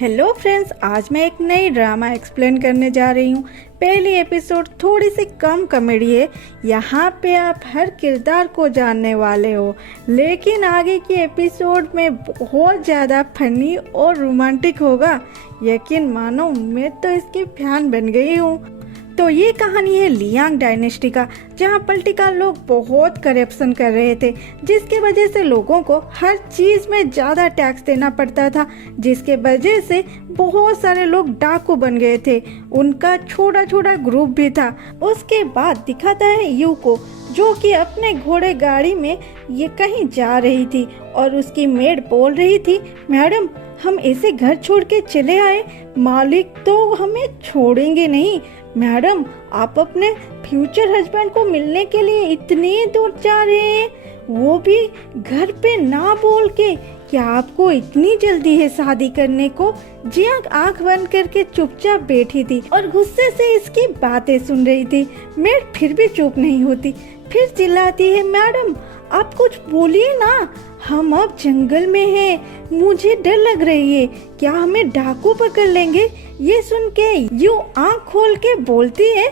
Hello friends, आज मैं एक नई ड्रामा एक्सप्लेन करने जा रही हूँ। पहली एपिसोड थोड़ी सी कम कॉमेडी है। यहाँ पे आप हर किरदार को जानने वाले हो, लेकिन आगे की एपिसोड में बहुत ज़्यादा फनी और रोमांटिक होगा। यकीन मानो, मैं तो इसकी फैन बन गई हूँ। तो ये कहानी है लियांग डायनेस्टी का, जहाँ पॉलिटिकल लोग बहुत करप्शन कर रहे थे, जिसके वजह से लोगों को हर चीज में ज्यादा टैक्स देना पड़ता था, जिसके वजह से बहुत सारे लोग डाकू बन गए थे। उनका छोटा छोटा ग्रुप भी था। उसके बाद दिखाता है यू को, जो कि अपने घोड़े गाड़ी में ये कहीं जा रही थी और उसकी मेड बोल रही थी, मैडम हम ऐसे घर छोड़ के चले आए, मालिक तो हमें छोड़ेंगे नहीं। मैडम आप अपने फ्यूचर हस्बैंड को मिलने के लिए इतनी दूर जा रहे हैं, वो भी घर पे ना बोल के। क्या आपको इतनी जल्दी है शादी करने को? जियांग आंख बंद करके चुपचाप बैठी थी और गुस्से से इसकी बातें सुन रही थी। मेड फिर भी चुप नहीं होती, फिर चिल्लाती है, मैडम आप कुछ बोलिए ना, हम अब जंगल में हैं, मुझे डर लग रही है, क्या हमें डाकू पकड़ लेंगे? ये सुन के यू आंख खोल के बोलती है,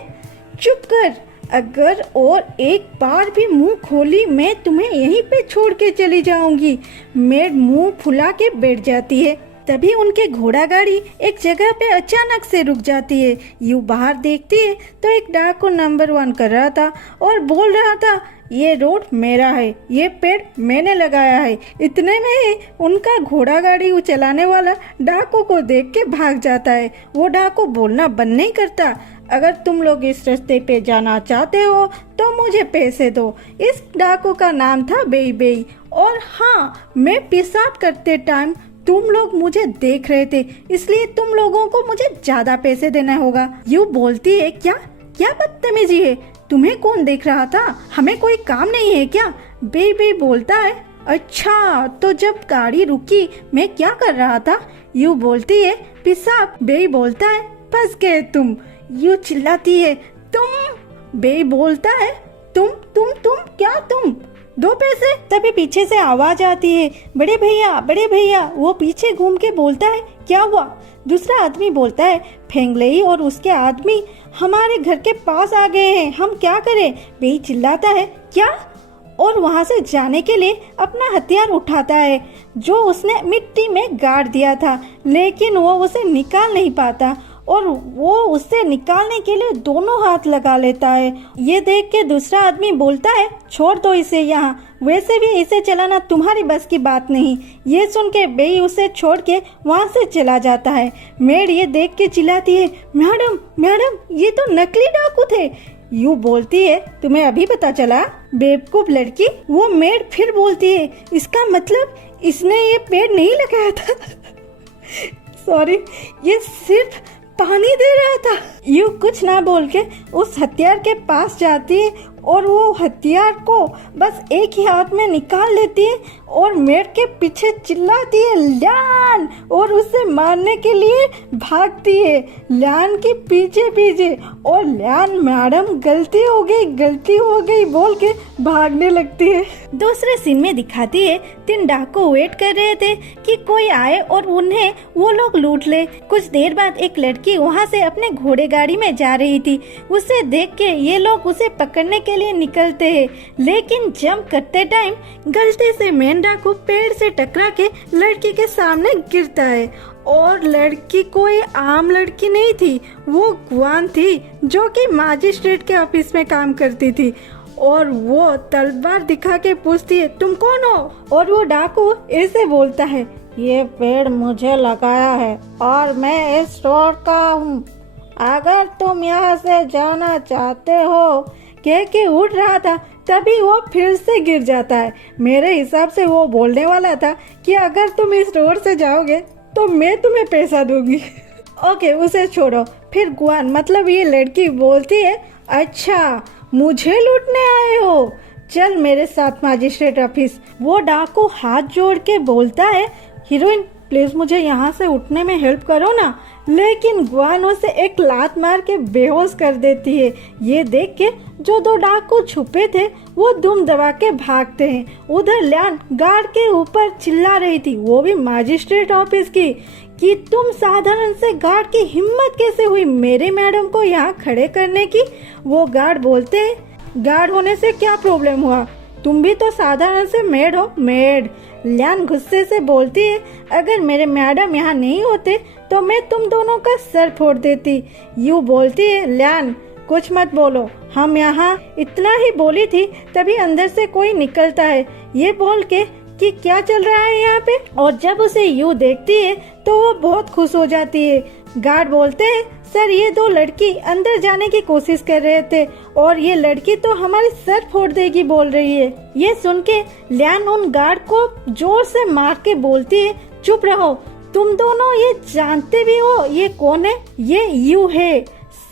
चुप कर, अगर और एक बार भी मुंह खोली मैं तुम्हें यहीं पे छोड़ के चली जाऊंगी। मेड मुंह फुला के बैठ जाती है। तभी उनके घोड़ा गाड़ी एक जगह पे अचानक से रुक जाती है। यू बाहर देखती है तो एक डाकू नंबर 1 कर रहा था और बोल रहा था, ये रोड मेरा है, ये पेड़ मैंने लगाया है। इतने में ही उनका घोड़ा गाड़ी वो चलाने वाला डाकू को देख के भाग जाता है। वो डाकू बोलना बंद नहीं करता, अगर तुम लोग इस रास्ते पे जाना चाहते हो तो मुझे पैसे दो। इस डाकू का नाम था बेई बेई। और हाँ, मैं पेशाब करते टाइम तुम लोग मुझे देख रहे थे, इसलिए तुम लोगों को मुझे ज्यादा पैसे देना होगा। यू बोलती है, क्या क्या बदतमीजी है, तुम्हें कौन देख रहा था, हमें कोई काम नहीं है क्या? बेबी बोलता है, अच्छा तो जब गाड़ी रुकी मैं क्या कर रहा था? यू बोलती है, पेशाब। बेबी बोलता है, फंस गए तुम। यू चिल्लाती है, तुम। बेबी बोलता है, तुम क्या तुम? दो पैसे। तभी पीछे से आवाज आती है, बड़े भैया बड़े भैया। वो पीछे घूम के बोलता है, क्या हुआ? दूसरा आदमी बोलता है, फेंगलेई और उसके आदमी हमारे घर के पास आ गए हैं, हम क्या करें? बेई चिल्लाता है, क्या? और वहां से जाने के लिए अपना हथियार उठाता है जो उसने मिट्टी में गाड़ दिया था, लेकिन वो उसे निकाल नहीं पाता और वो उससे निकालने के लिए दोनों हाथ लगा लेता है। ये देख के दूसरा आदमी बोलता है, छोड़ दो इसे यहाँ, वैसे भी इसे चलाना तुम्हारी बस की बात नहीं। ये सुन के बेई उसे छोड़ के वहाँ से चला जाता है। मेड ये देख के चिल्लाती है, मैडम मैडम ये तो नकली डाकू थे। यू बोलती है, तुम्हें अभी पता चला बेवकूफ लड़की? वो मेड फिर बोलती है, इसका मतलब इसने ये पेड़ नहीं लगाया था सॉरी, ये सिर्फ पानी दे रहा था। यू कुछ ना बोल के उस हथियार के पास जाती है और वो हथियार को बस एक ही हाथ में निकाल लेती है और मेड के पीछे चिल्लाती है, ल्यान, और उसे मारने के लिए भागती है ल्यान के पीछे पीछे। और ल्यान, मैडम गलती हो गई बोल के भागने लगती है। दूसरे सीन में दिखाती है, 3 डाकू वेट कर रहे थे कि कोई आए और उन्हें वो लोग लूट ले। कुछ देर बाद एक लड़की वहाँ से अपने घोड़े गाड़ी में जा रही थी। उसे देख के ये लोग उसे पकड़ने के लिए निकलते हैं, लेकिन जंप करते टाइम गलती से मेन डाकू पेड़ से टकरा के लड़की के सामने गिरता है। और लड़की कोई आम लड़की नहीं थी, वो गुआन थी, जो कि मजिस्ट्रेट के ऑफिस में काम करती थी। और वो तलवार दिखा के पूछती है, तुम कौन हो? और वो डाकू ऐसे बोलता है, ये पेड़ मुझे लगाया है और मैं इस स्टोर का हूँ, अगर तुम यहाँ से जाना चाहते हो। कह के उठ रहा था, तभी वो फिर से गिर जाता है। मेरे हिसाब से वो बोलने वाला था कि अगर तुम इस स्टोर से जाओगे तो मैं तुम्हें पैसा दूंगी ओके, उसे छोड़ो। फिर गुआन मतलब ये लड़की बोलती है, अच्छा मुझे लूटने आए हो, चल मेरे साथ मजिस्ट्रेट ऑफिस। वो डाकू हाथ जोड़ के बोलता है, हीरोइन प्लीज मुझे यहाँ से उठने में हेल्प करो ना। लेकिन गुआन उसे एक लात मार के बेहोश कर देती है। ये देख के जो 2 डाकू छुपे थे वो दुम दबा के भागते हैं। उधर ल्यान गार्ड के ऊपर चिल्ला रही थी, वो भी मजिस्ट्रेट ऑफिस की, कि तुम साधारण से गार्ड की हिम्मत कैसे हुई मेरे मैडम को यहाँ खड़े करने की। वो गार्ड बोलते हैं, गार्ड होने से क्या प्रॉब्लम हुआ, तुम भी तो साधारण से मेड हो। मेड, लियान गुस्से से बोलती है, अगर मेरे मैडम यहाँ नहीं होते तो मैं तुम दोनों का सर फोड़ देती। यू बोलती है, लियान कुछ मत बोलो, हम यहाँ इतना ही बोली थी तभी अंदर से कोई निकलता है ये बोल के कि क्या चल रहा है यहाँ पे। और जब उसे यू देखती है तो वो बहुत खुश हो जाती है। गार्ड बोलते हैं, सर ये दो लड़की अंदर जाने की कोशिश कर रहे थे और ये लड़की तो हमारे सर फोड़ देगी बोल रही है। ये सुन के लियान उन गार्ड को जोर से मार के बोलती है, चुप रहो, तुम दोनों ये जानते भी हो ये कौन है, ये यू है,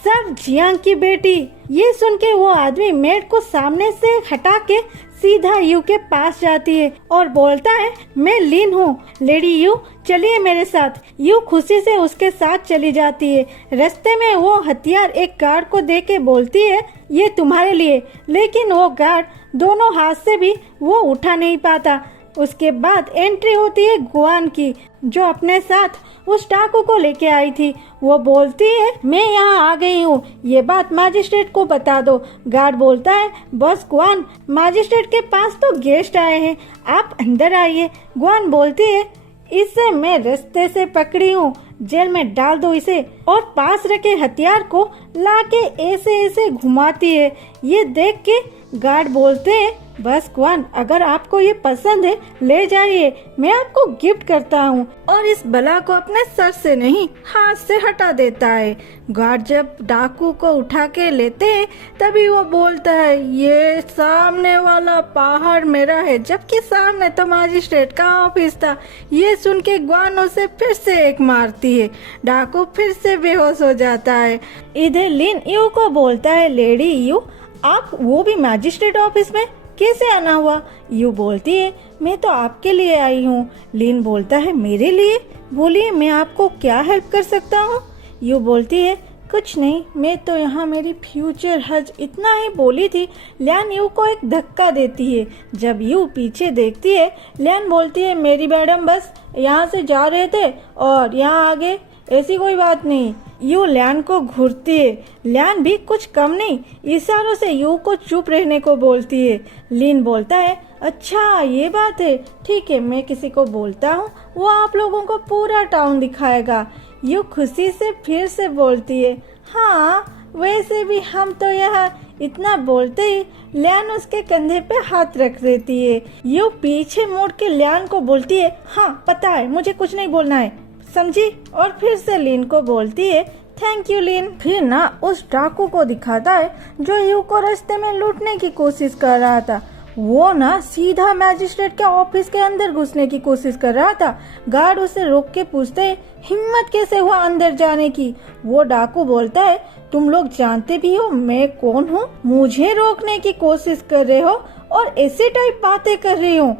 सब जियांग की बेटी। ये सुन के वो आदमी मेड को सामने से हटा के सीधा यू के पास जाती है और बोलता है, मैं लिन हूँ, लेडी यू चलिए मेरे साथ। यू खुशी से उसके साथ चली जाती है। रास्ते में वो हथियार एक गार्ड को दे के बोलती है, ये तुम्हारे लिए, लेकिन वो गार्ड दोनों हाथ से भी वो उठा नहीं पाता। उसके बाद एंट्री होती है गुआन की, जो अपने साथ उस डाकू को लेके आई थी। वो बोलती है, मैं यहाँ आ गई हूँ, ये बात मजिस्ट्रेट को बता दो। गार्ड बोलता है, बस गुआन, मजिस्ट्रेट के पास तो गेस्ट आए हैं, आप अंदर आइए। गुआन बोलती है, इसे मैं रास्ते से पकड़ी हूँ, जेल में डाल दो इसे। और पास रखे हथियार को लाके ऐसे ऐसे घुमाती है। ये देख के गार्ड बोलते हैं, बस गुआन, अगर आपको ये पसंद है ले जाइए, मैं आपको गिफ्ट करता हूँ। और इस बला को अपने सर से नहीं हाथ से हटा देता है। गार्ड जब डाकू को उठा के लेते हैं तभी वो बोलता है, ये सामने वाला पहाड़ मेरा है, जबकि सामने तो मजिस्ट्रेट का ऑफिस था। ये सुन के गुआन उसे फिर से एक मारती है। डाकू फिर से बेहोश हो जाता है। इधर लिन यू को बोलता है, लेडी यू, आप वो भी मजिस्ट्रेट ऑफिस में कैसे आना हुआ। यू बोलती है, मैं तो आपके लिए आई हूँ। लिन बोलता है, मेरे लिए, बोलिए मैं आपको क्या हेल्प कर सकता हूँ। यू बोलती है, कुछ नहीं, मैं तो यहाँ मेरी फ्यूचर हज इतना ही बोली थी। लियान यू को एक धक्का देती है। जब यू पीछे देखती है, लियान बोलती है, मेरी मैडम बस यहाँ से जा रहे थे और यहाँ आगे ऐसी कोई बात नहीं। यू लियान को घूरती है। लियान भी कुछ कम नहीं, इशारों से यू को चुप रहने को बोलती है। लिन बोलता है, अच्छा ये बात है, ठीक है, मैं किसी को बोलता हूँ, वो आप लोगों को पूरा टाउन दिखाएगा। यू खुशी से फिर से बोलती है, हाँ वैसे भी हम तो यहाँ। इतना बोलते ही लियान उसके कंधे पे हाथ रख देती है। यू पीछे मुड़ के लियान को बोलती है, हाँ पता है, मुझे कुछ नहीं बोलना है, समझी। और फिर से लिन को बोलती है, थैंक यू लिन। फिर ना उस डाकू को दिखाता है जो यू को रास्ते में लूटने की कोशिश कर रहा था। वो ना सीधा मजिस्ट्रेट के ऑफिस के अंदर घुसने की कोशिश कर रहा था। गार्ड उसे रोक के पूछते हैं, हिम्मत कैसे हुआ अंदर जाने की। वो डाकू बोलता है, तुम लोग जानते भी हो मैं कौन हूँ, मुझे रोकने की कोशिश कर रहे हो और ऐसे टाइप बातें कर रही हूँ।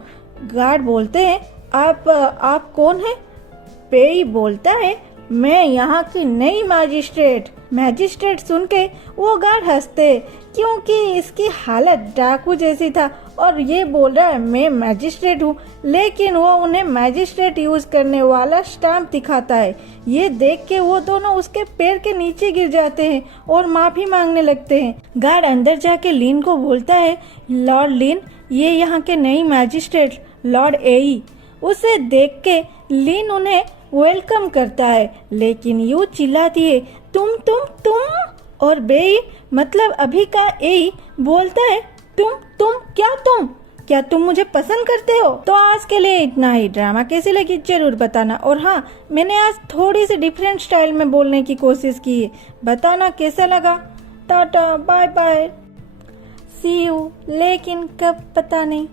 गार्ड बोलते हैं, आप कौन है। पेई बोलता है, मैं यहाँ की नई मजिस्ट्रेट। मैजिस्ट्रेट सुन के वो गार्ड हंसते क्योंकि इसकी हालत डाकू जैसी था और ये बोल रहा है मैं मैजिस्ट्रेट हूँ, लेकिन वो उन्हें मैजिस्ट्रेट यूज करने वाला स्टैम्प दिखाता है। ये देख के वो दोनों उसके पैर के नीचे गिर जाते हैं और माफी मांगने लगते हैं। गार्ड अंदर जाके लिन को बोलता है, लॉर्ड लिन, ये यहाँ के नई मैजिस्ट्रेट लॉर्ड एई। उसे देख के लिन उन्हें वेलकम करता है, लेकिन यू चिल्लाती है, तुम और बेई मतलब अभी का एई बोलता है, क्या तुम मुझे पसंद करते हो। तो आज के लिए इतना ही। ड्रामा कैसी लगी जरूर बताना। और हाँ, मैंने आज थोड़ी सी डिफरेंट स्टाइल में बोलने की कोशिश की है, बताना कैसा लगा। Tata bye bye, see you, लेकिन कब पता नहीं।